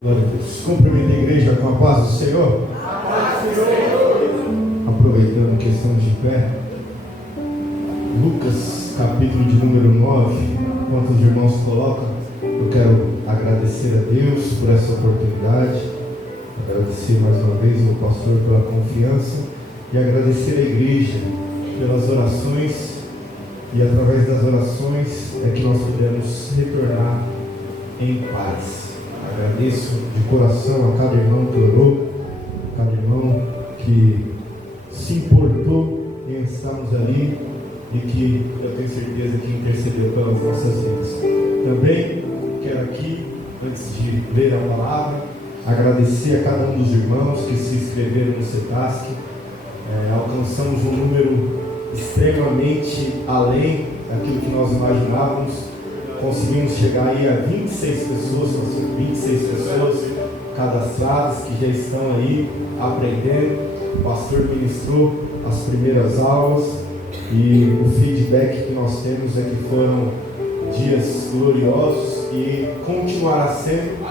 Glória a Deus. Cumprimento a igreja com a paz do Senhor. A paz do Senhor. Aproveitando que estamos de pé, Lucas, capítulo de número 9, enquanto os irmãos colocam, eu quero agradecer a Deus por essa oportunidade, agradecer mais uma vez ao pastor pela confiança e agradecer a igreja pelas orações, e através das orações é que nós podemos retornar em paz. Agradeço de coração a cada irmão que orou, cada irmão que se importou em estarmos ali e que eu tenho certeza que intercedeu pelas nossas vidas. Também quero aqui, antes de ler a palavra, agradecer a cada um dos irmãos que se inscreveram no CETASC. Alcançamos um número extremamente além daquilo que nós imaginávamos. Conseguimos chegar aí a 26 pessoas cadastradas que já estão aí aprendendo. O pastor ministrou as primeiras aulas e o feedback que nós temos é que foram dias gloriosos e continuará sendo,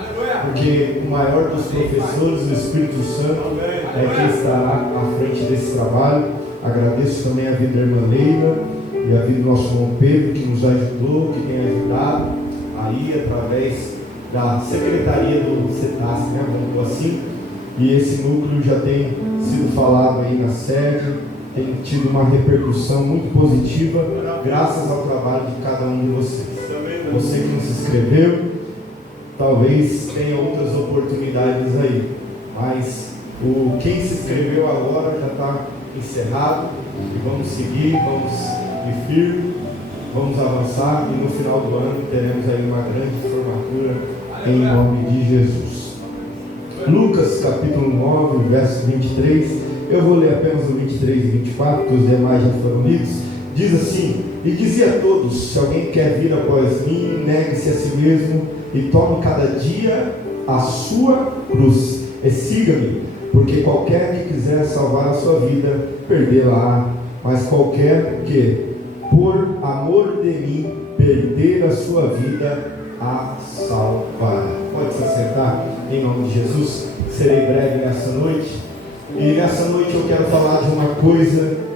porque o maior dos professores, o Espírito Santo, é quem estará à frente desse trabalho. Agradeço também a vida da irmã Leila e a vida do nosso irmão Pedro, que nos ajudou, que tem ajudado aí através da secretaria do CETASC, né, vamos dizer assim. E esse núcleo já tem sido falado aí na sede, tem tido uma repercussão muito positiva, graças ao trabalho de cada um de vocês. Você que não se inscreveu, talvez tenha outras oportunidades aí, mas quem se inscreveu agora já está encerrado, e vamos seguir, vamos ir firme, vamos avançar, e no final do ano teremos aí uma grande formatura em nome de Jesus. Lucas capítulo 9, verso 23, eu vou ler apenas o 23 e 24, que os demais já foram lidos. Diz assim: e dizia a todos: se alguém quer vir após mim, negue-se a si mesmo e tome cada dia a sua cruz e siga-me, porque qualquer que quiser salvar a sua vida, perdê-la-á, mas qualquer que, por amor de mim, perder a sua vida, a salvará. Pode se assentar, em nome de Jesus. Serei breve nessa noite, e nessa noite eu quero falar de uma coisa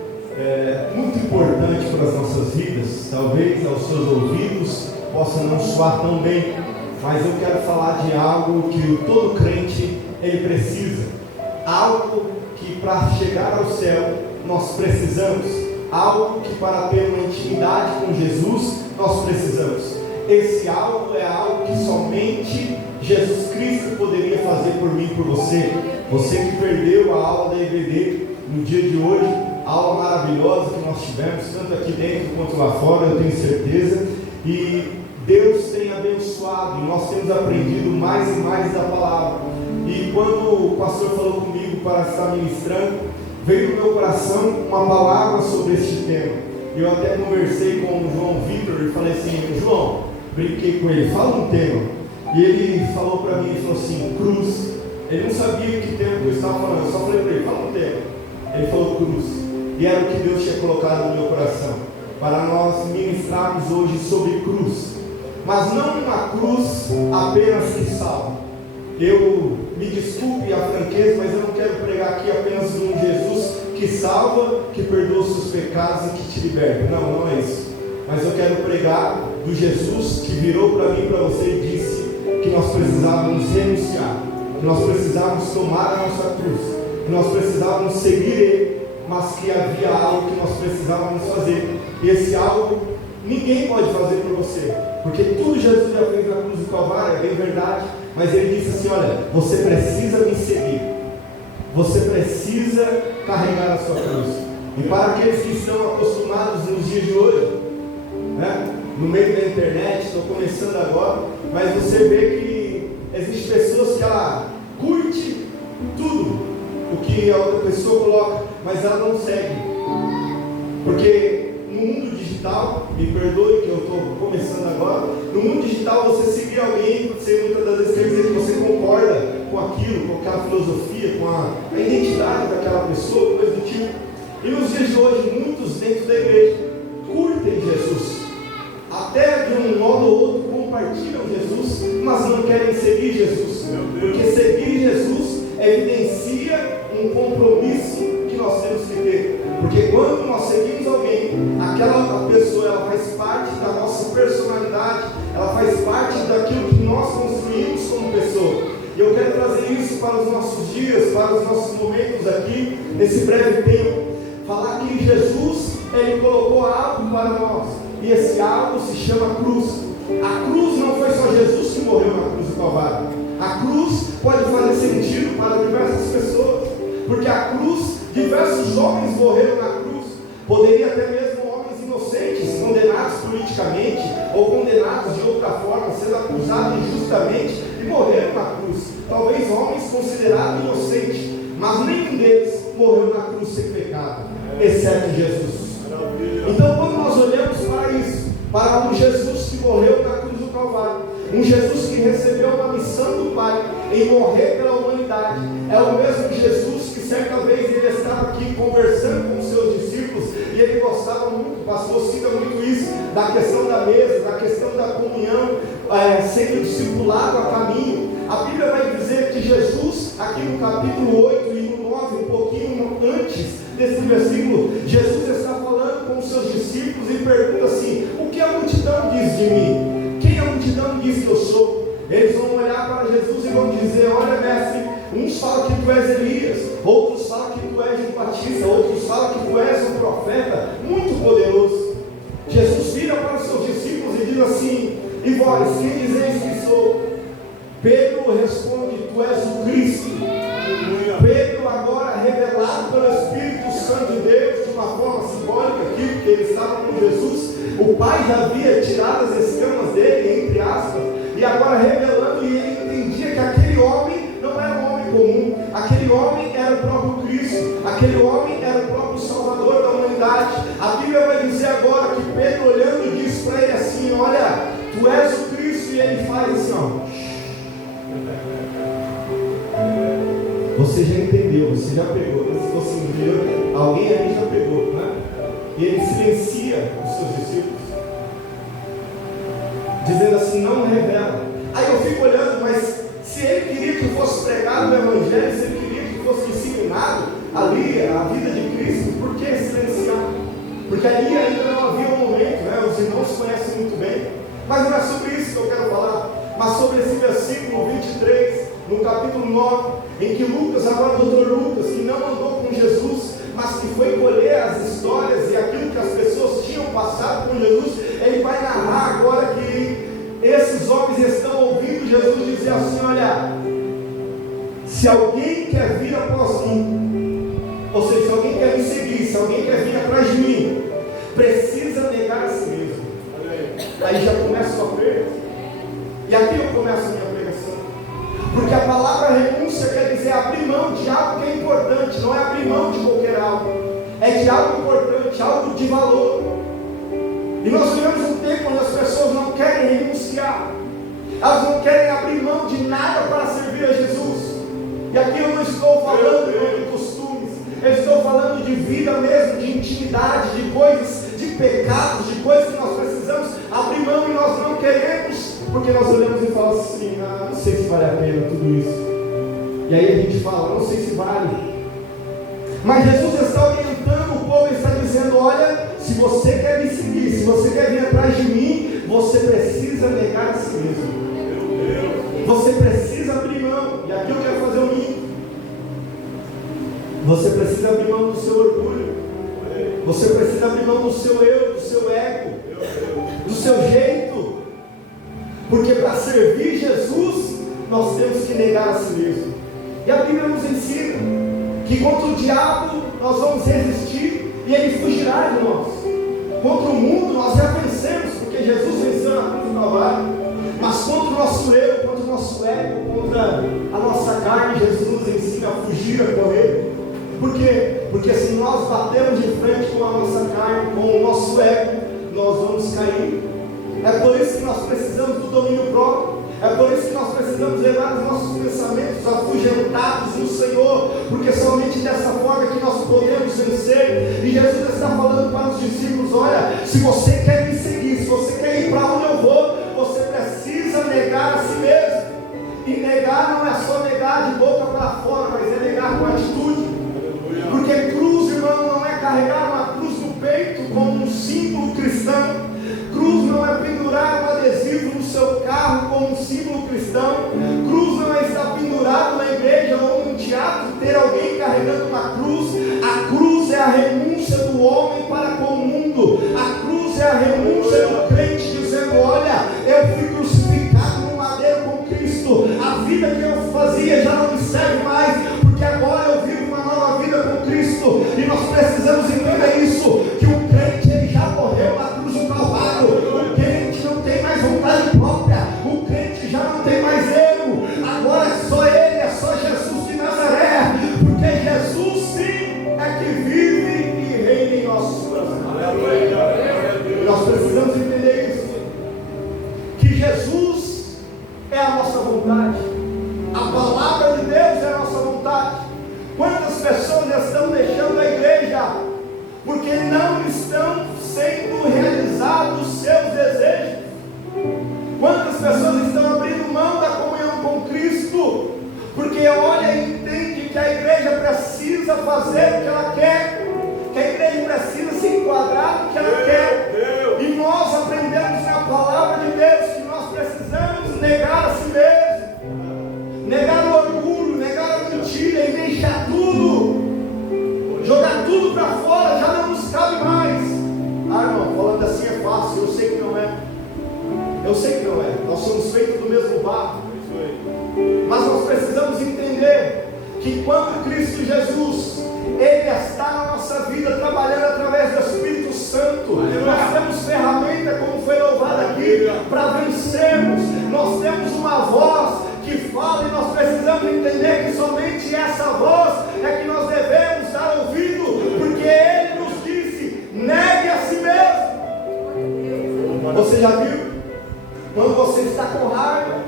muito importante para as nossas vidas. Talvez aos seus ouvidos possa não soar tão bem, mas eu quero falar de algo que todo crente ele precisa, algo que para chegar ao céu nós precisamos, algo que para ter uma intimidade com Jesus nós precisamos. Esse algo é algo que somente Jesus Cristo poderia fazer por mim e por você. Você que perdeu a aula da EBD no dia de hoje, a aula maravilhosa que nós tivemos, tanto aqui dentro quanto lá fora, eu tenho certeza. E Deus tem abençoado e nós temos aprendido mais e mais da palavra. E quando o pastor falou comigo para estar ministrando, veio no meu coração uma palavra sobre este tema. Eu até conversei com o João Vitor e falei assim: João, brinquei com ele, fala um tema. E ele falou para mim, ele falou assim: cruz. Ele não sabia que tema que eu estava falando, eu só falei para ele: fala um tema. Ele falou cruz. E era o que Deus tinha colocado no meu coração, para nós ministrarmos hoje sobre cruz. Mas não uma cruz apenas que salva. Eu me desculpe a franqueza, mas eu não quero pregar aqui apenas um Jesus que salva, que perdoa os seus pecados e que te liberta. Não, não é isso. Mas eu quero pregar do Jesus que virou para mim e para você e disse que nós precisávamos renunciar, que nós precisávamos tomar a nossa cruz, que nós precisávamos seguir Ele, mas que havia algo que nós precisávamos fazer. E esse algo ninguém pode fazer por você, porque tudo Jesus já fez na cruz do Calvário, é bem verdade. Mas ele disse assim: olha, você precisa me seguir, você precisa carregar a sua cruz. E para aqueles que estão acostumados nos dias de hoje, né, no meio da internet, estou começando agora, mas você vê que existem pessoas que ela curte tudo o que a outra pessoa coloca, mas ela não segue, porque no mundo digital, me perdoe que eu estou começando agora, no mundo digital você seguir alguém, você muitas das vezes quer dizer que você concorda com aquilo, com aquela filosofia, com a identidade daquela pessoa, coisa do tipo. E nos dias de hoje, muitos dentro da igreja curtem Jesus, até de um modo ou outro compartilham Jesus, mas não querem seguir Jesus. eu quero trazer isso para os nossos dias, para os nossos momentos aqui, nesse breve tempo. Falar que Jesus, Ele colocou algo para nós, e esse algo se chama cruz. A cruz não foi só Jesus que morreu na cruz do Calvário. A cruz pode fazer sentido para diversas pessoas, porque a cruz, diversos homens morreram na cruz. Poderia até mesmo homens inocentes, condenados politicamente, ou condenados de outra forma, sendo acusados injustamente, e morreram na cruz. Talvez homens considerados inocentes, mas nenhum deles morreu na cruz sem pecado, exceto Jesus. Então, quando nós olhamos para isso, para um Jesus que morreu na cruz do Calvário, um Jesus que recebeu uma missão do Pai em morrer pela humanidade, é o mesmo Jesus que certa vez ele estava aqui conversando com os seus discípulos, e ele gostava muito, o pastor cita muito isso, da questão da mesa, da questão da comunhão, sendo discipulado a caminho. A Bíblia vai dizer que Jesus, aqui no capítulo 8 e no 9, um pouquinho antes desse versículo, Jesus está falando com os seus discípulos e pergunta assim: o que a multidão diz de mim? Quem a multidão diz que eu sou? Eles vão olhar para Jesus e vão dizer: olha, mestre, uns falam que tu és Elias, outros falam que tu és João Batista, outros falam que tu és um profeta muito poderoso. Jesus vira para os seus discípulos e diz assim: e vós, quem dizeis que sou? Pedro responde: tu és o Cristo. Pedro, agora revelado pelo Espírito Santo de Deus, de uma forma simbólica aqui, porque ele estava com Jesus, o Pai já havia tirado as escamas dele, entre aspas, e agora revelando, e ele entendia que aquele homem não era um homem comum, aquele homem era o próprio Cristo, aquele homem era o próprio Salvador da humanidade. A Bíblia vai dizer agora que Pedro, olhando, diz para ele assim: olha, tu és o Cristo, e ele faz assim, ó. Você já entendeu, você já pegou. Se você entendeu, alguém ali já pegou, né? E ele silencia os seus discípulos, dizendo assim: não revela. Aí eu fico olhando, mas se ele queria que fosse pregado o Evangelho, se ele queria que fosse ensinado ali a vida de Cristo, por que silenciar? Porque ali ainda não havia um momento, né? Os irmãos conhecem muito bem, mas não é sobre isso que eu quero falar, mas sobre esse versículo 23, no capítulo 9, em que Lucas, agora o doutor Lucas, que não andou com Jesus, mas que foi colher as histórias e aquilo que as pessoas tinham passado com Jesus, ele vai narrar agora que esses homens estão ouvindo Jesus dizer assim: olha, se alguém quer vir após mim, ou seja, se alguém quer me seguir, se alguém quer vir atrás de mim, precisa negar a si mesmo. Aí já começa a perda, e aqui eu começo a minha pregação, porque a palavra renúncia quer dizer abrir mão de algo que é importante, não é abrir mão de qualquer algo, é de algo importante, algo de valor. E nós vivemos um tempo onde as pessoas não querem renunciar, elas não querem abrir mão de nada para servir a Jesus. E aqui eu não estou falando de costumes, eu estou falando de vida mesmo, de intimidade, de coisas, de pecados, de coisas que nós precisamos abrir mão e nós não queremos, porque nós olhamos e falamos assim: não sei se vale a pena tudo isso. E aí a gente fala: não sei se vale. Mas Jesus está orientando o povo, está dizendo: olha, se você quer me seguir, se você quer vir atrás de mim, você precisa negar a si mesmo. Você precisa abrir mão. E aqui eu quero fazer um link. Você precisa abrir mão do seu orgulho. Você precisa abrir mão do seu eu, do seu ego, do seu jeito. Porque para servir Jesus, nós temos que negar a si mesmo. E a Bíblia nos ensina que contra o diabo nós vamos resistir e ele fugirá de nós. Contra o mundo nós já vencemos, porque Jesus venceu na cruz do Calvário. Mas contra o nosso eu, contra o nosso ego, contra a nossa carne, Jesus nos ensina a fugir, a correr. Por quê? Porque se nós batermos de frente com a nossa carne, com o nosso ego, nós vamos cair. É por isso que nós precisamos do domínio próprio. É por isso que nós precisamos levar os nossos pensamentos afugentados no Senhor, porque somente dessa forma que nós podemos vencer. E Jesus está falando para os discípulos: olha, se você quer me seguir, se você quer ir para onde eu vou, você precisa negar a si mesmo. E negar não é só negar de boca para fora, mas é negar com atitude. Porque cruz, irmão, não é carregar uma cruz no peito como um símbolo cristão. Cruz não é pendurar um adesivo no seu carro como um símbolo cristão. Cruz não é estar sendo crente, dizendo: olha, eu fui crucificado no madeiro com Cristo, a vida que eu fazia já não me serve mais, porque agora eu vivo uma nova vida com Cristo. E nós precisamos entender isso, que o crente ele já morreu na cruz do Calvário. O crente não tem mais vontade própria, o crente já não tem mais erro, agora é só ele, é só Jesus de Nazaré, porque Jesus sim é que vive e reina em nossos corações. Nós precisamos entender isso, que Jesus é a nossa vontade, a palavra de Deus é a nossa vontade. Quantas pessoas estão deixando a igreja porque não estão sendo realizados os seus desejos? Quantas pessoas estão abrindo mão da comunhão com Cristo porque olha e entende que a igreja precisa fazer o que ela quer, que a igreja precisa se enquadrar no que ela quer? E nós aprendemos na palavra de Deus que nós precisamos negar a si mesmo, negar o orgulho, negar a mentira e deixar tudo, jogar tudo para fora, já não nos cabe mais. Ah, irmão, falando assim é fácil, eu sei que não é. Eu sei que não é, nós somos feitos do mesmo barro, mas nós precisamos entender que quando Cristo Jesus, Ele está na nossa vida, trabalhando através do Espírito Santo, nós temos ferramenta, como foi louvado aqui, para vencermos. Nós temos uma voz que fala, e nós precisamos entender que somente essa voz é que nós devemos dar ouvido, porque Ele nos disse: negue a si mesmo. Você já viu? Quando você está com raiva,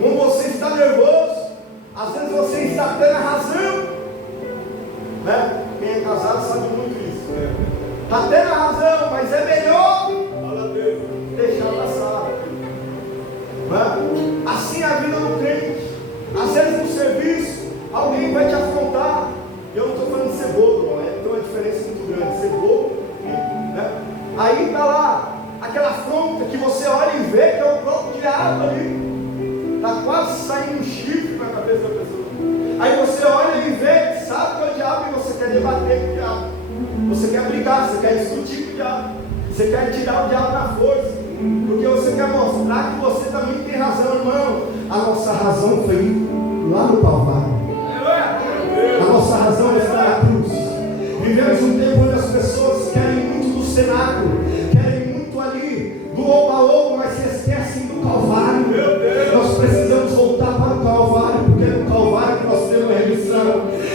quando você está nervoso, às vezes você está tendo a razão, né? Quem é casado sabe muito isso, está tendo a razão, mas é melhor deixar passar, né? Assim é a vida do crente. Às vezes no serviço alguém vai te afrontar. Eu não estou falando de ser bobo, não é? Tem uma diferença muito grande, ser bobo, né? Aí está lá aquela afronta que você olha e vê que é o próprio diabo ali, está quase saindo um chifre na cabeça da pessoa. Aí você olha e vê que sabe que é o diabo e você quer debater com o diabo, você quer brigar, você quer discutir com o diabo, você quer tirar o diabo na força, porque você quer mostrar que você também tem razão, irmão. A nossa razão foi lá no Calvário, a nossa razão está na cruz. Vivemos um tempo onde as pessoas querem muito do cenáculo, do oba-oba, mas se esquecem do Calvário. Nós precisamos voltar para o Calvário, porque é no Calvário que nós temos remissão,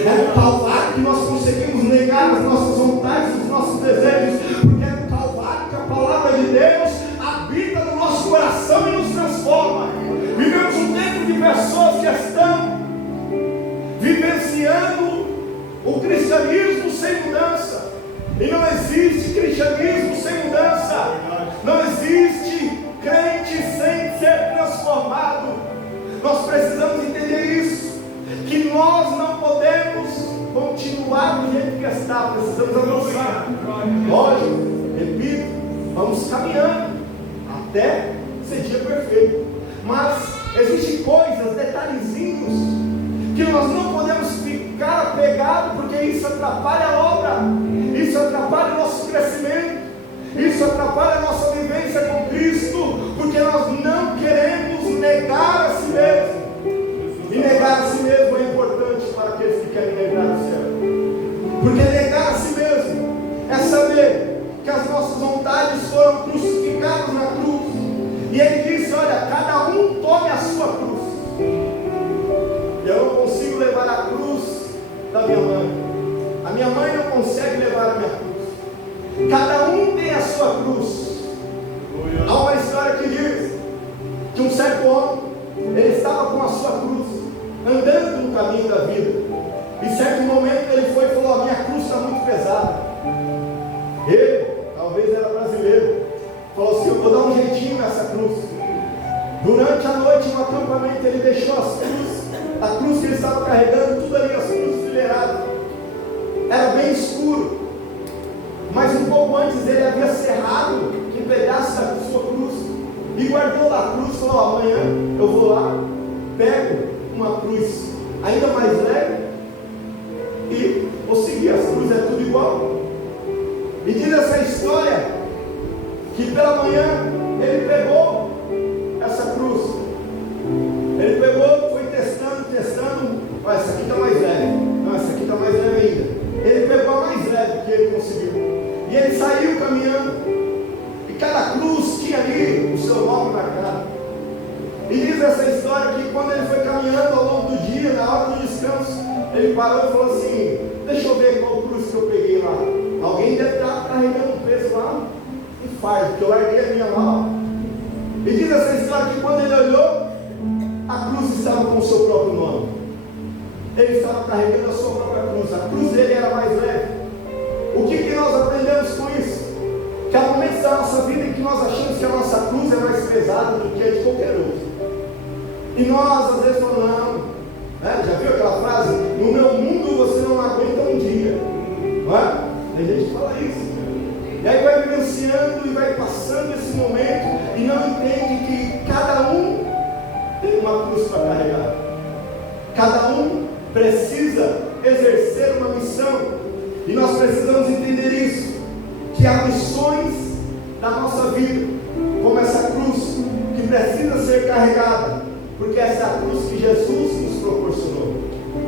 é no Calvário que nós conseguimos negar as nossas vontades, os nossos desejos, porque é no Calvário que a palavra de Deus habita no nosso coração e nos transforma. Vivemos um tempo de pessoas que estão vivenciando o cristianismo sem mudança, e não existe cristianismo sem mudança. Não existe crente sem ser transformado. Nós precisamos entender isso, que nós não podemos continuar do jeito que está, precisamos avançar. Lógico, repito, vamos caminhando até ser dia perfeito, mas existem coisas, detalhezinhos, que nós não podemos ficar apegados, porque isso atrapalha a obra, isso atrapalha o nosso crescimento, isso atrapalha a nossa vivência com Cristo, porque nós não queremos negar a si mesmo. E negar a si mesmo é importante para aqueles que querem negar o céu, porque negar a si mesmo é saber que as nossas vontades foram crucificadas na cruz. E Ele disse: olha, cada um tome a sua cruz. Eu não consigo levar a cruz da minha mãe, a minha mãe não consegue levar a minha cruz. Cada um tem a sua cruz. Há uma história que diz que um certo homem, ele estava com a sua cruz, andando no caminho da vida. Em certo momento ele foi e falou: a minha cruz está muito pesada. Ele, talvez era brasileiro, falou assim: eu vou dar um jeitinho nessa cruz. Durante a noite no acampamento ele deixou as cruzes, a cruz que ele estava carregando, tudo ali, as cruzes fileiradas. Era bem escuro, mas um pouco antes ele havia cerrado um pedaço da sua cruz e guardou lá a cruz. Falou: amanhã eu vou lá, pego uma cruz ainda mais leve e vou seguir. As cruzes é tudo igual. E diz essa história que pela manhã ele pegou essa cruz, ele pegou, foi testando, olha, essa aqui está mais leve, não, essa aqui está mais leve ainda. Ele pegou a mais leve que ele conseguiu, e ele saiu caminhando, e cada cruz tinha ali o seu nome marcado. E diz essa história que quando ele foi caminhando ao longo do dia, na hora do descanso, ele parou e falou assim: deixa eu ver qual cruz que eu peguei lá. Alguém deve estar carregando um peso lá e fardo, porque eu larguei a minha lá. E diz essa história que quando ele olhou, a cruz estava com o seu próprio nome. Ele estava carregando a sua própria cruz. A cruz dele era mais leve. O que nós aprendemos com isso? Que há momentos da nossa vida em que nós achamos que a nossa cruz é mais pesada do que a de qualquer outro. E nós às vezes falamos, não, né? Já viu aquela frase? No meu mundo você não aguenta um dia, não é? Tem gente que fala isso. E aí vai vivenciando e vai passando esse momento e não entende que cada um tem uma cruz para carregar. Cada um precisa exercer uma missão. E nós precisamos entender isso, que há missões na nossa vida, como essa cruz, que precisa ser carregada, porque essa é a cruz que Jesus nos proporcionou,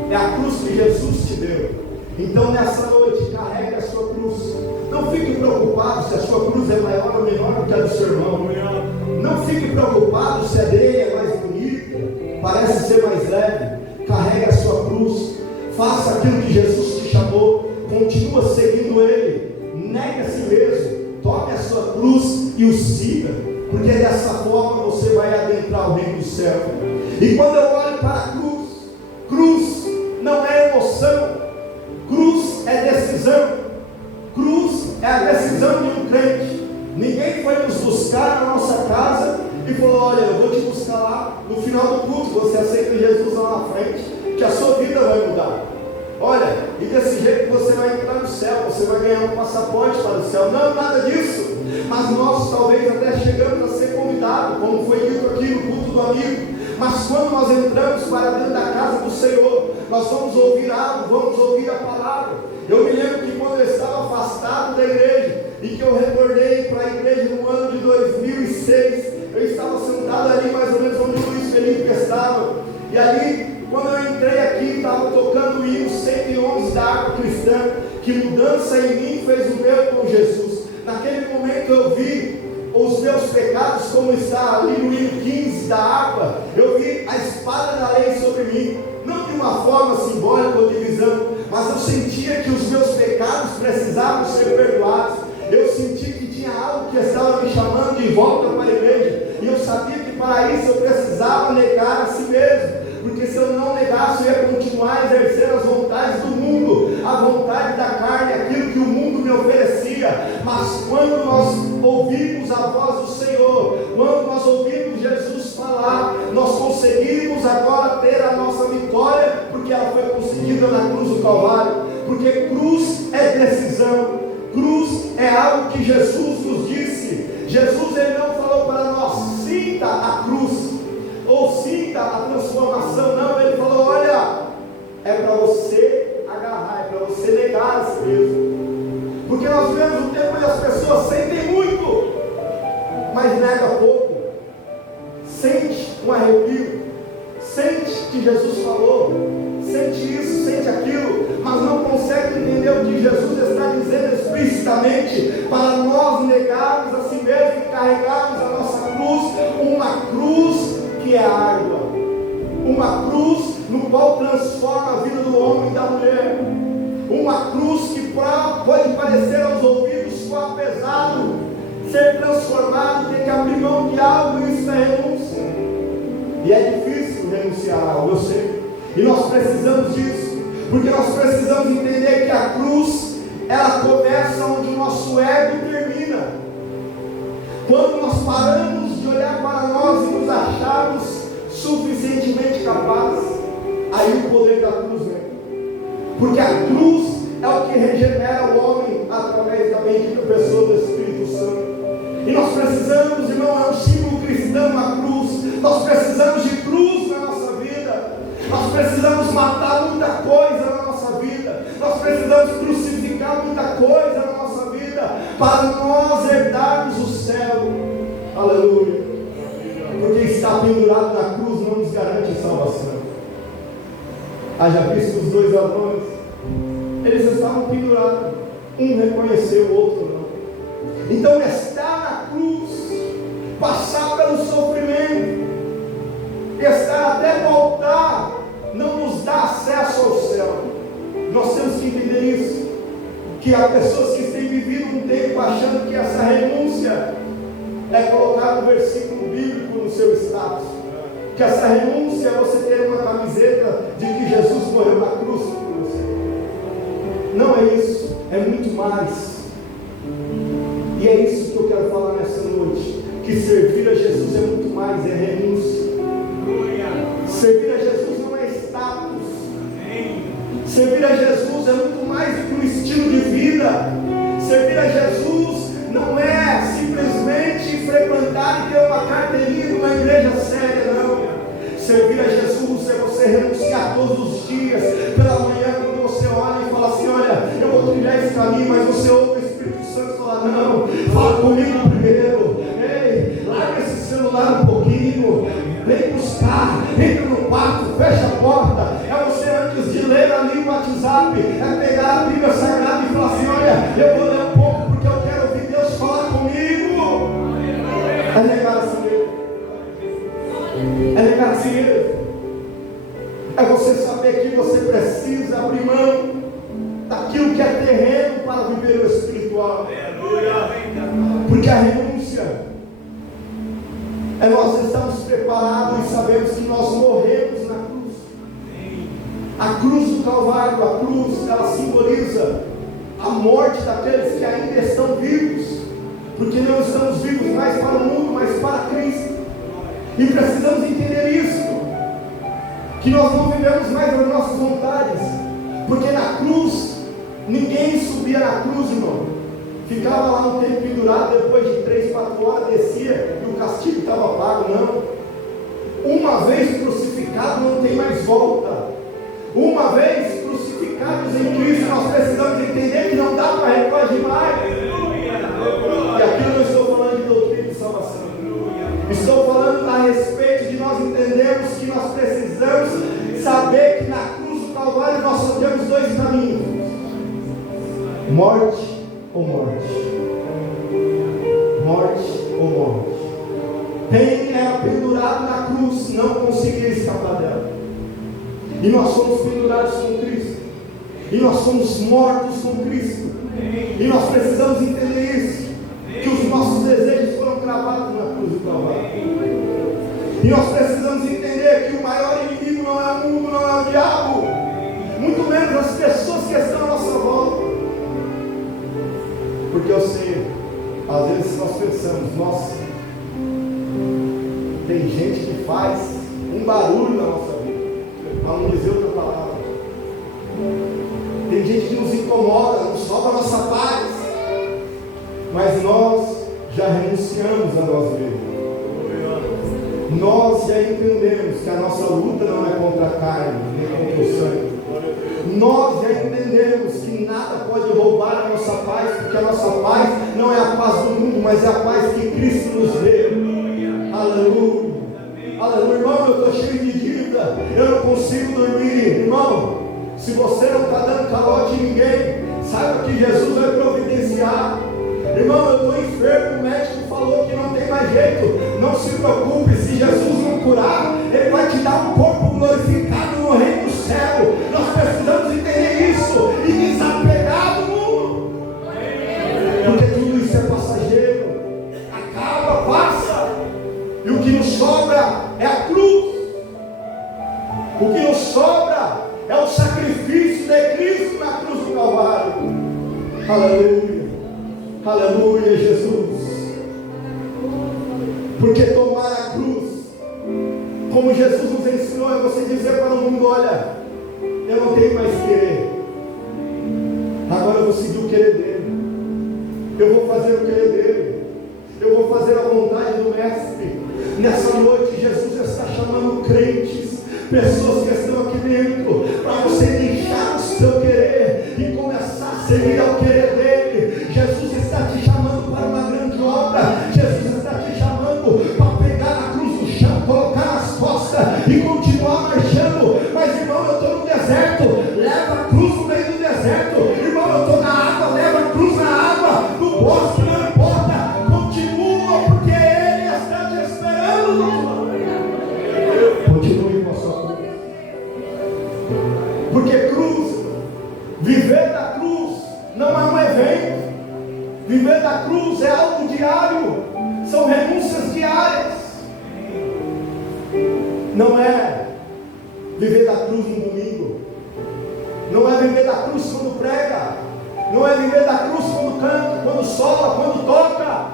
é a cruz que Jesus te deu. Então nessa noite, carregue a sua cruz. Não fique preocupado se a sua cruz é maior ou menor do que a do seu irmão. Não fique preocupado se a dele é mais bonita, parece ser mais leve. Carregue a sua cruz, faça aquilo que Jesus te chamou, continua seguindo Ele, negue a si mesmo, tome a sua cruz e o siga, porque dessa forma você vai adentrar o reino do céu. E quando eu olho para a cruz, cruz não é emoção, cruz é decisão, cruz é a decisão de um crente. Ninguém foi nos buscar na nossa casa e falou: olha, eu vou te buscar lá no final do culto, você aceita Jesus lá na frente, que a sua vida vai mudar. Olha, e desse jeito você vai entrar no céu, você vai ganhar um passaporte para o céu. Não, nada disso. Mas nós talvez até chegamos a ser convidados, como foi dito aqui no culto do amigo. Mas quando nós entramos para dentro da casa do Senhor, nós vamos ouvir algo, vamos ouvir a palavra. Eu me lembro que quando eu estava afastado da igreja, e que eu retornei para a igreja no ano de 2006, eu estava sentado ali mais ou menos onde o Luiz Felipe estava, e ali, quando eu entrei aqui, estava tocando o hino 111 da Água Cristã, que mudança em mim fez o meu com Jesus. Naquele momento eu vi os meus pecados, como está ali no hino 15 da água. Eu vi a espada da lei sobre mim, não de uma forma simbólica ou de visão, mas eu sentia que os meus pecados precisavam ser perdoados. Eu senti que tinha algo que estava me chamando de volta para a igreja, e eu sabia que para isso eu precisava negar a si mesmo, porque se eu não negasse, eu ia continuar exercendo as vontades do mundo, a vontade da carne, aquilo que o mundo me oferecia. Mas quando nós ouvimos a voz do Senhor, quando nós ouvimos Jesus falar, nós conseguimos agora ter a nossa vitória, porque ela foi conseguida na cruz do Calvário. Porque cruz é decisão, cruz é algo que Jesus nos disse. Jesus, ele não falou para nós: sinta a cruz, ou sinta a transformação. Não, ele falou: olha, é para você agarrar, é para você negar a si mesmo. Porque nós vemos o tempo onde as pessoas sentem muito, mas nega pouco. Sente um arrepio, sente que Jesus falou, sente isso, sente aquilo, mas não consegue entender o que Jesus está dizendo explicitamente, para nós negarmos a si mesmo e carregarmos a nossa cruz, uma cruz que é árdua, uma cruz no qual transforma a vida do homem e da mulher, uma cruz que pode parecer aos ouvidos suave, pesado, ser transformado, ter que abrir mão de algo, e isso é renúncia, e é difícil renunciar a algo, eu sei, e nós precisamos disso, porque nós precisamos entender que a cruz, ela começa onde o nosso ego termina. Quando nós paramos de olhar para nós e nos acharmos suficientemente capazes, aí o poder da cruz vem. Porque a cruz é o que regenera o homem através da bendita pessoa do Espírito Santo. E nós precisamos, irmão, é um símbolo cristão a cruz. Nós precisamos de cruz na nossa vida. Nós precisamos matar muita coisa na nossa vida. Nós precisamos crucificar muita coisa na nossa vida, para nós herdarmos o céu. Aleluia. Porque estar pendurado na cruz não nos garante salvação. Haja visto os dois ladrões, eles estavam pendurados, um reconheceu, o outro não. Então estar na cruz, passar pelo sofrimento, estar até no altar, não nos dá acesso ao céu. Nós temos que entender isso, que há pessoas que têm vivido um tempo achando que essa renúncia é colocar um versículo bíblico no seu status, que essa renúncia é você ter uma camiseta de que Jesus morreu na cruz por você. Não é isso, é muito mais. E é isso que eu quero falar nessa noite, que servir a Jesus é muito mais, é renúncia. Servir a Jesus não é status. Servir a Jesus é muito mais do que um estilo de vida. Servir a Jesus não é simplesmente frequentar e ter uma carteirinha de uma igreja séria, não. Servir a Jesus é você renunciar todos os dias, pela manhã, quando você olha e fala assim: olha, eu vou trilhar esse caminho, mas você ouve o Espírito Santo falar: não, fala comigo primeiro, ei, larga esse celular um pouquinho, vem buscar, entra no quarto, fecha a porta. É você, antes de ler ali o WhatsApp, é pegar a Bíblia Sagrada e falar assim: olha, eu vou ler um pouco porque eu quero ouvir Deus falar comigo. É negar a si mesmo. É negar a si mesmo. É você saber que você precisa abrir mão daquilo que é terreno para viver o espiritual. Porque a renúncia é nós estamos preparados e sabemos que nós morremos na cruz. A cruz do Calvário, a cruz, ela simboliza a morte daqueles que ainda estão vivos, porque não estamos vivos mais para o mundo, mas para Cristo. E precisamos entender isso, que nós não vivemos mais as nossas vontades, porque na cruz, ninguém subia na cruz, irmão, ficava lá um tempo pendurado, depois de 3, 4 horas descia e o castigo estava pago. Não. Uma vez crucificado não tem mais volta. Uma vez crucificados em Cristo, nós precisamos entender que não dá para reagir mais. E aqui eu não estou falando de doutrina de salvação, estou falando a respeito de nós entendermos que nós precisamos saber que na cruz do Calvário nós só temos 2 caminhos: morte ou morte. Morte ou morte. Quem era pendurado na cruz não conseguia escapar dela. E nós somos pendurados com Cristo. E nós somos mortos com Cristo. E nós precisamos entender isso, que os nossos desejos foram cravados na cruz do Calvário. E nós precisamos entender que o maior inimigo não é o mundo, não é o diabo, muito menos as pessoas que estão à nossa volta. Porque eu sei, às vezes nós pensamos: nossa, tem gente que faz um barulho na nossa vida, para não dizer outra palavra. Tem gente que nos incomoda, não sobra a nossa paz. Mas nós já renunciamos a nós mesmos. Nós já entendemos que a nossa luta não é contra a carne, nem contra o sangue. Nós já entendemos que nada pode roubar a nossa paz, porque a nossa paz não é a paz do mundo, mas é a paz que Cristo nos deu. Aleluia. Aleluia. Irmão, eu estou cheio de dívida, eu não consigo dormir. Irmão, se você não está dando calote em ninguém, saiba que Jesus vai providenciar. Irmão, eu estou enfermo, o médico falou que não tem mais jeito. Não se preocupe, se Jesus não curar, Ele vai te dar um corpo glorificado no reino do céu. Nós precisamos entender isso e desapegar do mundo, porque tudo isso é passageiro, acaba, passa, e o que nos sobra é a cruz. O que nos sobra é o sacrifício de Cristo na cruz do Calvário. Aleluia. Aleluia, Jesus. Porque tomar a cruz, como Jesus nos ensinou, é você dizer para o mundo: olha, eu não tenho mais querer, agora eu vou seguir o querer dele, eu vou fazer o querer dele, eu vou fazer a vontade do Mestre. Nessa noite Jesus está chamando crentes, pessoas que estão aqui dentro, para você deixar o seu querer e começar a seguir ao querer dele. Jesus está te chamando para uma grande obra. Porque cruz, viver da cruz não é um evento. Viver da cruz é algo diário. São renúncias diárias. Não é viver da cruz no domingo. Não é viver da cruz quando prega. Não é viver da cruz quando canta, quando sola, quando toca,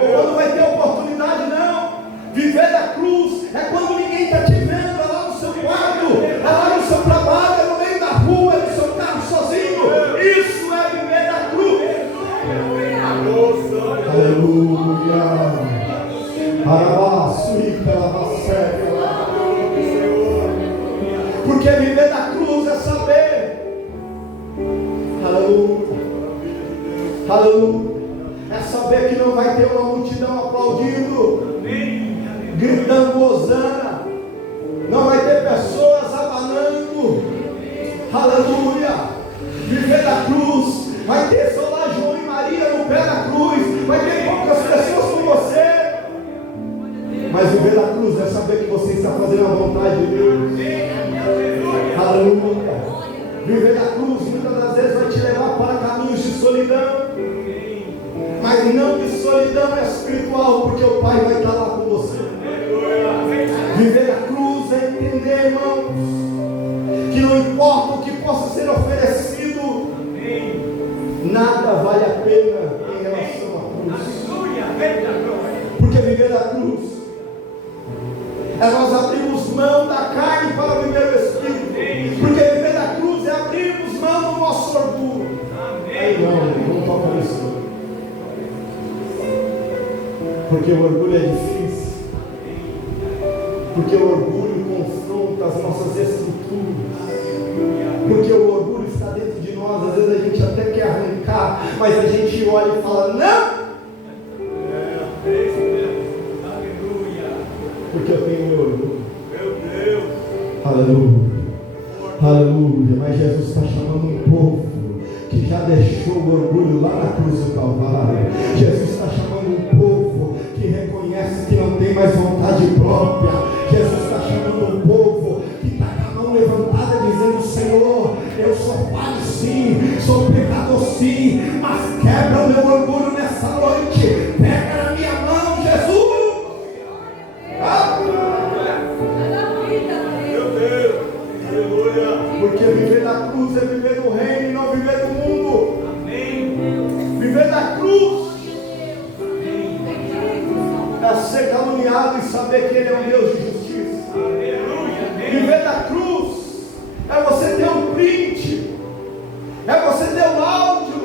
ou quando vai ter oportunidade, não. Viver da cruz é quando ninguém está te vendo, é lá no seu quarto, é lá no seu trabalho, é no meio da rua, é no seu carro sozinho. Isso é viver da cruz. Aleluia. Porque viver da cruz é saber. Aleluia. Aleluia. É saber que não vai ter uma multidão aplaudindo, gritando hosana. Não vai ter pessoas abanando. Aleluia. Viver da cruz vai ter só lá João e Maria no pé da cruz. Vai ter poucas pessoas com você. Mas viver da cruz é saber que você está fazendo a vontade de Deus. Aleluia. Viver da cruz muitas das vezes vai te levar para caminhos de solidão, mas não de solidão espiritual, porque o Pai vai estar lá com você. Viver da cruz é entender, irmãos, que não importa o que possa ser oferecido, nada vale a pena em relação à cruz. Porque viver da cruz é nós abrirmos mão da carne para viver o Espírito. Porque viver da cruz é abrirmos mão do nosso orgulho. Aí não toca nisso. Porque o orgulho é difícil. Porque o orgulho confronta as nossas estruturas. Porque o orgulho está dentro de nós. Às vezes a gente até quer arrancar, mas a gente olha e fala, não! Porque eu tenho meu orgulho. Meu Deus. Aleluia. Aleluia. Mas Jesus está chamando um povo que já deixou o orgulho lá na cruz do Calvário. Jesus está chamando um povo que reconhece que não tem mais vontade própria. Jesus está chamando um povo que está com a mão levantada dizendo, Senhor, eu sou falho sim, sou pecador sim, mas quebra o meu orgulho nessa noite. Pega na minha mão, Jesus. Porque viver da cruz é viver no reino e não viver no mundo. Amém. Viver da cruz é ser caluniado e saber que Ele é um Deus de justiça. Aleluia. Viver da cruz é você ter um print, é você ter um áudio,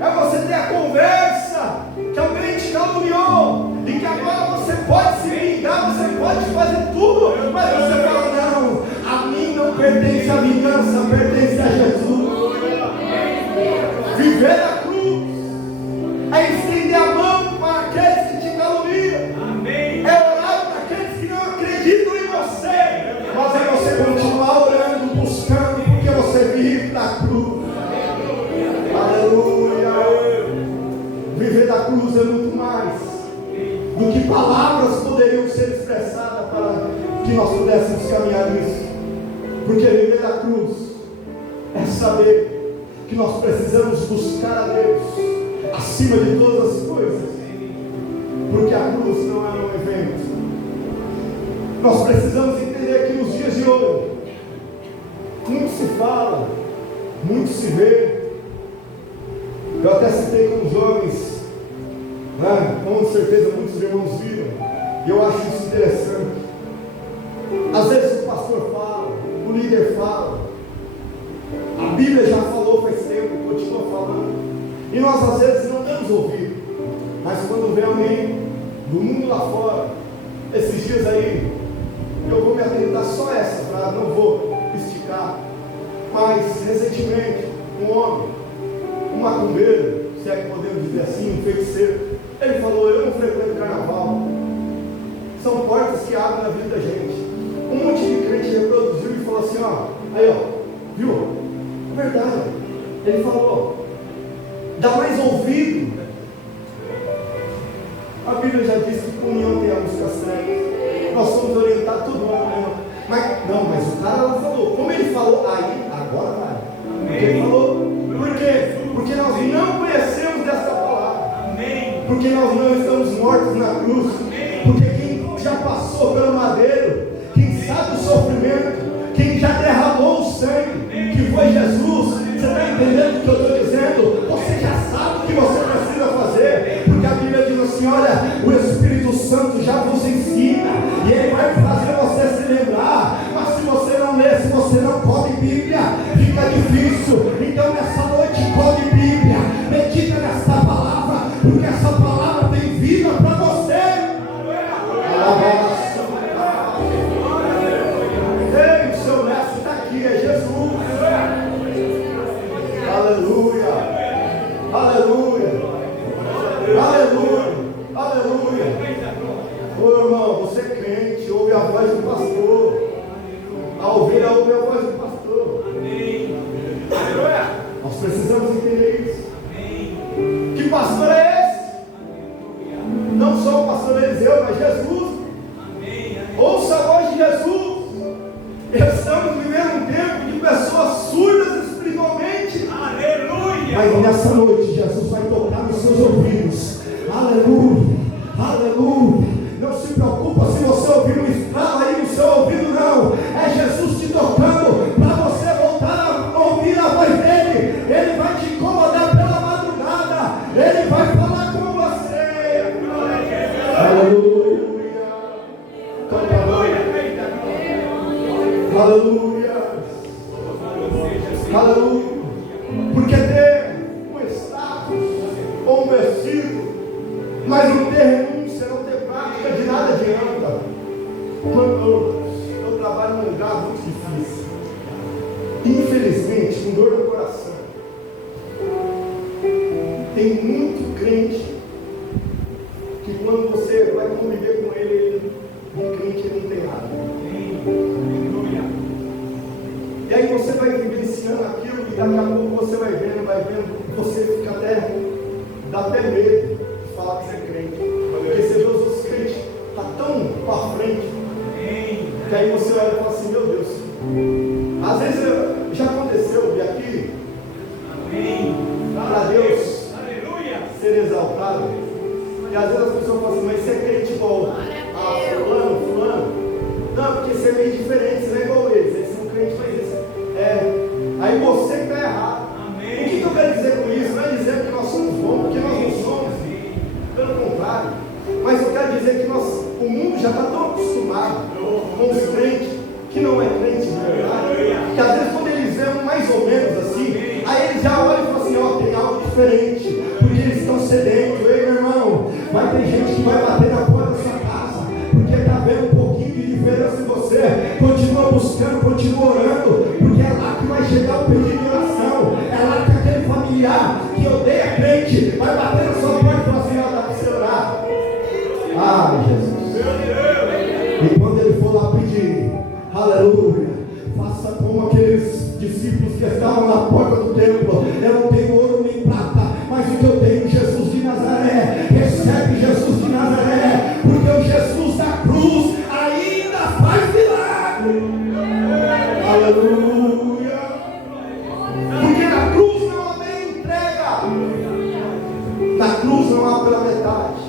é você ter a conversa que alguém te caluniou e que agora você pode se vingar, você pode fazer tudo, mas você fala, não, a mim não pertence a vingança, pertence a Jesus. Viver da cruz é estender a mão para aqueles que te caluniam, é orar para aqueles que não acreditam em você, mas é você continuar orando, buscando, porque você vive da cruz. Aleluia. Viver da cruz é muito mais do que palavras poderiam ser expressadas para que nós pudéssemos caminhar nisso. Porque viver da cruz é saber que nós precisamos buscar a Deus acima de todas as coisas. Porque a cruz não é um evento. Nós precisamos entender que nos dias de hoje muito se fala, muito se vê. Eu até citei com os jovens, né? Com certeza muitos irmãos viram, e eu acho isso interessante. Às vezes o pastor fala, o líder fala, a Bíblia já falou faz tempo, continua falando, e nós às vezes não damos ouvido, mas quando vem alguém do mundo lá fora, esses dias aí, eu vou me atentar só essa frase, não vou esticar, mas recentemente um homem, um macumbeiro, se é que podemos dizer assim, um feiticeiro, ele falou, eu não frequento carnaval, são portas que abrem na vida da gente. Um monte de crente reproduziu e falou assim, ó, aí ó, viu? É verdade. Ele falou, dá mais ouvido. A Bíblia já disse que comunhão tem a música estranha. Nós somos orientados todo ano, mas o cara lá falou, como ele falou, que ele falou. Por quê? Porque nós não conhecemos dessa palavra. Porque nós não estamos mortos na cruz. Porque quem já passou pelo madeiro, quem sabe o sofrimento, quem já derramou o sangue, que foi Jesus. Você está entendendo o que eu estou dizendo? Você já sabe o que você precisa fazer. Porque a Bíblia diz assim: olha, o Espírito Santo já vos ensina, e Ele vai fazer você se lembrar. Mas se você não lê, se você não come Bíblia, fica difícil. Então nessa noite come Bíblia, medita nessa palavra, porque essa palavra tem vida para você. Ei, o seu mestre está aqui, é Jesus. Aleluia, aleluia, aleluia, aleluia. Ô irmão, você é crente, ouve a voz do pastor. A ovelha ouve a voz do pastor. Nós precisamos entender isso. Que pastor é esse? Não só o pastor Eliseu, mas Jesus. Ouça a voz de Jesus. Estamos vivendo um tempo de pessoas surdas espiritualmente. Aleluia. Mas nessa noite Jesus vai tocar nos seus ouvidos. Aleluia, aleluia. Não se preocupa se você ouvir um estralo aí no seu ouvido, não. É Jesus te tocando para você voltar a ouvir a voz dele. Ele vai te incomodar pela madrugada. Ele vai falar com você. Aleluia. Aleluia. Aleluia. Porque ter um status ou um versículo, mas não ter renúncia, não ter prática, de nada adianta. Quando eu trabalho num lugar muito difícil, infelizmente, com dor no coração, tem muito crente que quando você vai conviver com ele, de crente ele não tem nada. E aí você vai vivenciando aquilo e daqui a pouco você vai vendo, você fica dá até medo de falar que você é crente. Porque você vê os outros crentes, está tão para frente, que aí você olha e fala assim: meu Deus. Às vezes já aconteceu de aqui, para Deus ser exaltado, e às vezes as pessoas falam assim: mas você é crente igual a fulano? Não, porque você é meio diferente, você não é igual eles, eles são crentes, mas eles aí você que está errado. O que eu quero dizer com isso? Não é dizer que nós somos bons, porque nós não somos, pelo contrário. Mas eu quero dizer que o mundo já está tão acostumado com os crentes que não é crente de verdade, que às vezes quando eles veem mais ou menos assim, aí eles já olham e falam assim: ó, tem algo diferente, porque eles estão sedentos. Ei, meu irmão, vai ter gente que vai bater na porta da sua casa, porque está vendo um pouquinho de diferença em você. Continua buscando, continua orando, porque é lá que vai chegar o pedido de oração. É lá que aquele familiar que odeia crente vai bater na sua porta e falar assim: ó, dá para você orar. Ah, Jesus. E quando ele for lá pedir, aleluia, faça como aqueles discípulos que estavam na porta do templo: eu não tenho ouro nem prata, mas o que eu tenho, Jesus de Nazaré. Recebe Jesus de Nazaré, porque o Jesus da cruz ainda faz milagre. Aleluia. Porque na cruz não há meia entrega, na cruz não há pela metade.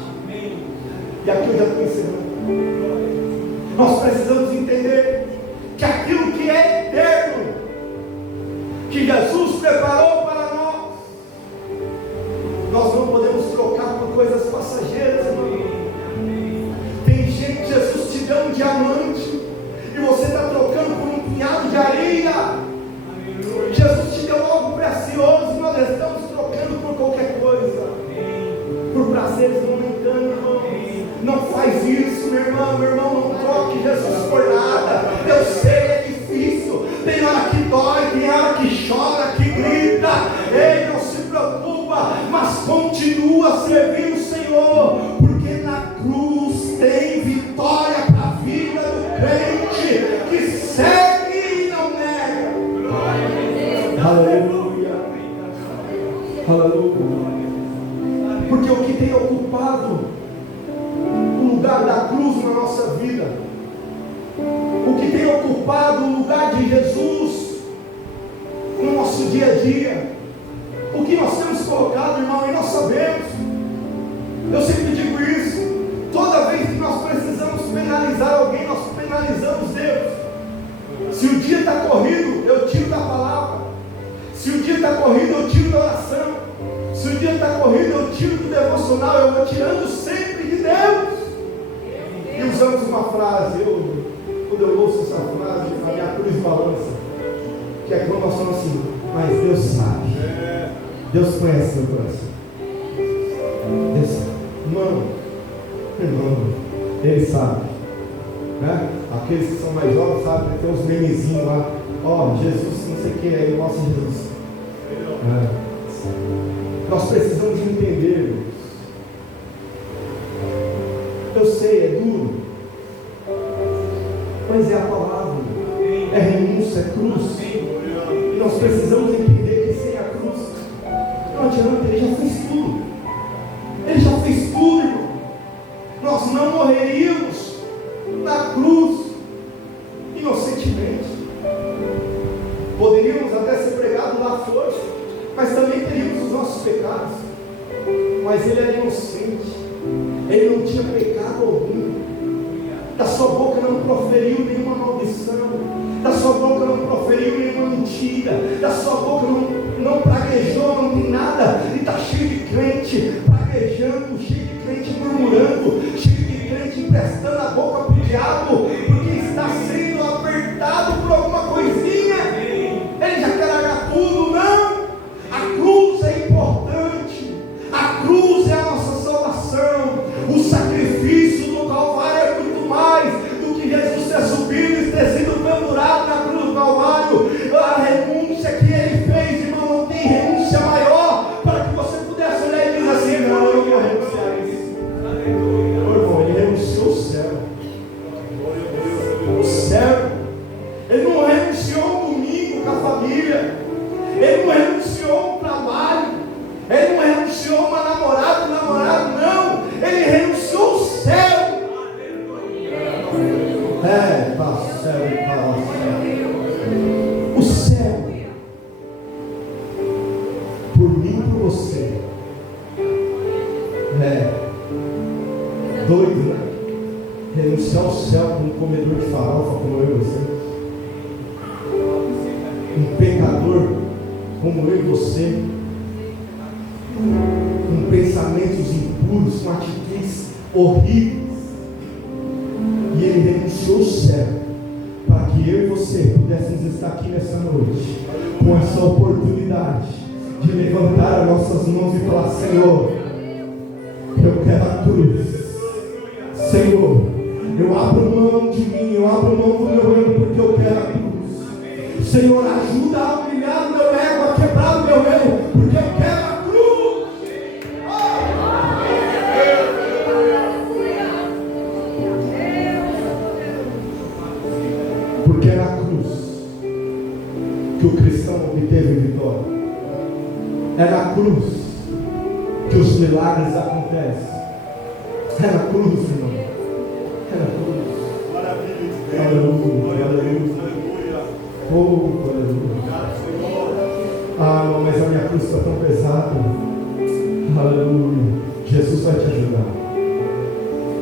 E aqui eu já estou encerrando. Nós precisamos entender que aquilo que é eterno, que Jesus preparou para nós não podemos trocar por coisas passageiras, irmão. Tem gente, Jesus te deu um diamante e você está trocando por um punhado de areia. Jesus te deu algo precioso e nós estamos trocando por qualquer coisa, por prazeres momentâneos, irmão. Não faz isso, meu irmão, não troque Jesus por nada. Eu sei, é difícil, tem hora que dói, tem hora que chora, que grita. Ei, não se preocupa, mas continua servindo o Senhor, porque na cruz tem vitória para a vida do crente que segue e não nega. Aleluia, aleluia. Porque o que tem ocupado o lugar da cruz na nossa vida, o que tem ocupado o lugar de Jesus no nosso dia a dia, o que nós temos colocado, irmão, e nós sabemos. Eu sempre digo isso. Toda vez que nós precisamos penalizar alguém, nós penalizamos Deus. Se o dia está corrido, eu tiro da palavra. Se o dia está corrido, eu tiro da oração. Se o dia está corrido, eu tiro do devocional. Eu vou tirando sempre de Deus. E usamos uma frase, quando eu ouço essa frase, a minha cruz balança, que é quando nós falamos assim: mas Deus sabe, Deus conhece meu coração, Deus sabe, irmão, Ele sabe, né? Aqueles que são mais jovens sabem, tem uns memezinhos lá, Jesus não sei o que é, ele mostra Jesus. Nós precisamos entender. Eu sei, é duro, mas é a palavra, é renúncia, é cruz. E nós precisamos entender que sem a cruz não adianta. Ele já fez tudo. Ele já fez tudo, irmão. Nós não morreríamos na cruz inocentemente. Poderíamos até ser pregados lá fora, mas também teríamos os nossos pecados. Mas Ele era inocente. Ele não tinha pecado algum. Da sua boca não proferiu nenhuma maldição. Da sua boca não proferiu nenhuma mentira. Da sua boca não praguejou, não tem nada. E está cheio de crente praguejando, cheio de crente murmurando, cheio de crente emprestando a boca para o diabo, porque está sendo apertado por alguma coisinha. Ele já quer largar tudo. Não! A cruz é importante. A cruz é a nossa salvação. O sacrifício do Calvário é muito mais do que Jesus ter subido e ter sido pendurado na cruz do Calvário. A renúncia que Ele fez, irmão, não tem renúncia maior para que você pudesse olhar e dizer assim: não, eu vou renunciar a isso. Meu irmão, Ele renunciou o céu. O céu. Ele não renunciou um domingo com a família. Ele não renunciou um trabalho. Ele não renunciou uma namorada, não. Ele renunciou o céu. O céu. Por mim e por você. Doido, né? Renunciar ao céu para um comedor de farofa como eu e você. Um pecador como eu e você. Com pensamentos impuros, com atitudes horríveis. E Ele renunciou o céu para que eu e você pudéssemos estar aqui nessa noite, com essa oportunidade de levantar as nossas mãos e falar: Senhor, eu quero a cruz. Senhor, eu abro mão de mim, eu abro mão do meu ego, porque eu quero a cruz. Senhor, ajuda a humilhar o meu ego, a quebrar o meu ego, porque eu quero a cruz. Porque é na cruz que o cristão obteve vitória. É na cruz que os milagres acontecem. É na cruz, irmão. É na cruz. Aleluia, aleluia. Oh, aleluia. Ah, mas a minha cruz está tão pesada. Aleluia. Jesus vai te ajudar.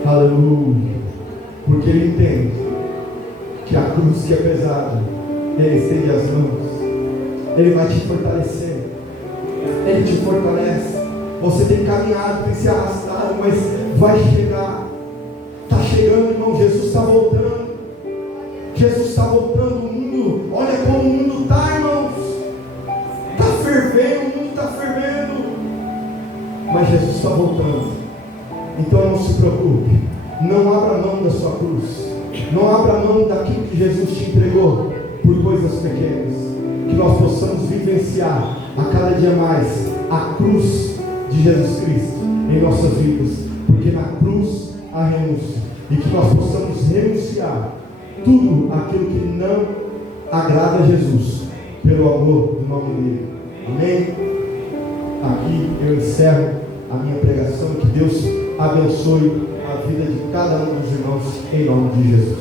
Aleluia. Porque Ele entende que a cruz que é pesada, Ele estende as mãos. Ele vai te fortalecer. Ele te fortalece. Você tem caminhado, tem se arrastado, mas vai chegar. Está chegando, irmão. Jesus está voltando. Jesus está voltando. O mundo, olha como o mundo está, irmãos. Está fervendo, o mundo está fervendo. Mas Jesus está voltando. Então não se preocupe. Não abra mão da sua cruz. Não abra mão daquilo que Jesus te entregou por coisas pequenas. Que nós possamos vivenciar a cada dia mais a cruz de Jesus Cristo em nossas vidas, porque na cruz há renúncia, e que nós possamos renunciar tudo aquilo que não agrada a Jesus, pelo amor do nome dele. Amém? Aqui eu encerro a minha pregação. Que Deus abençoe a vida de cada um dos irmãos, em nome de Jesus.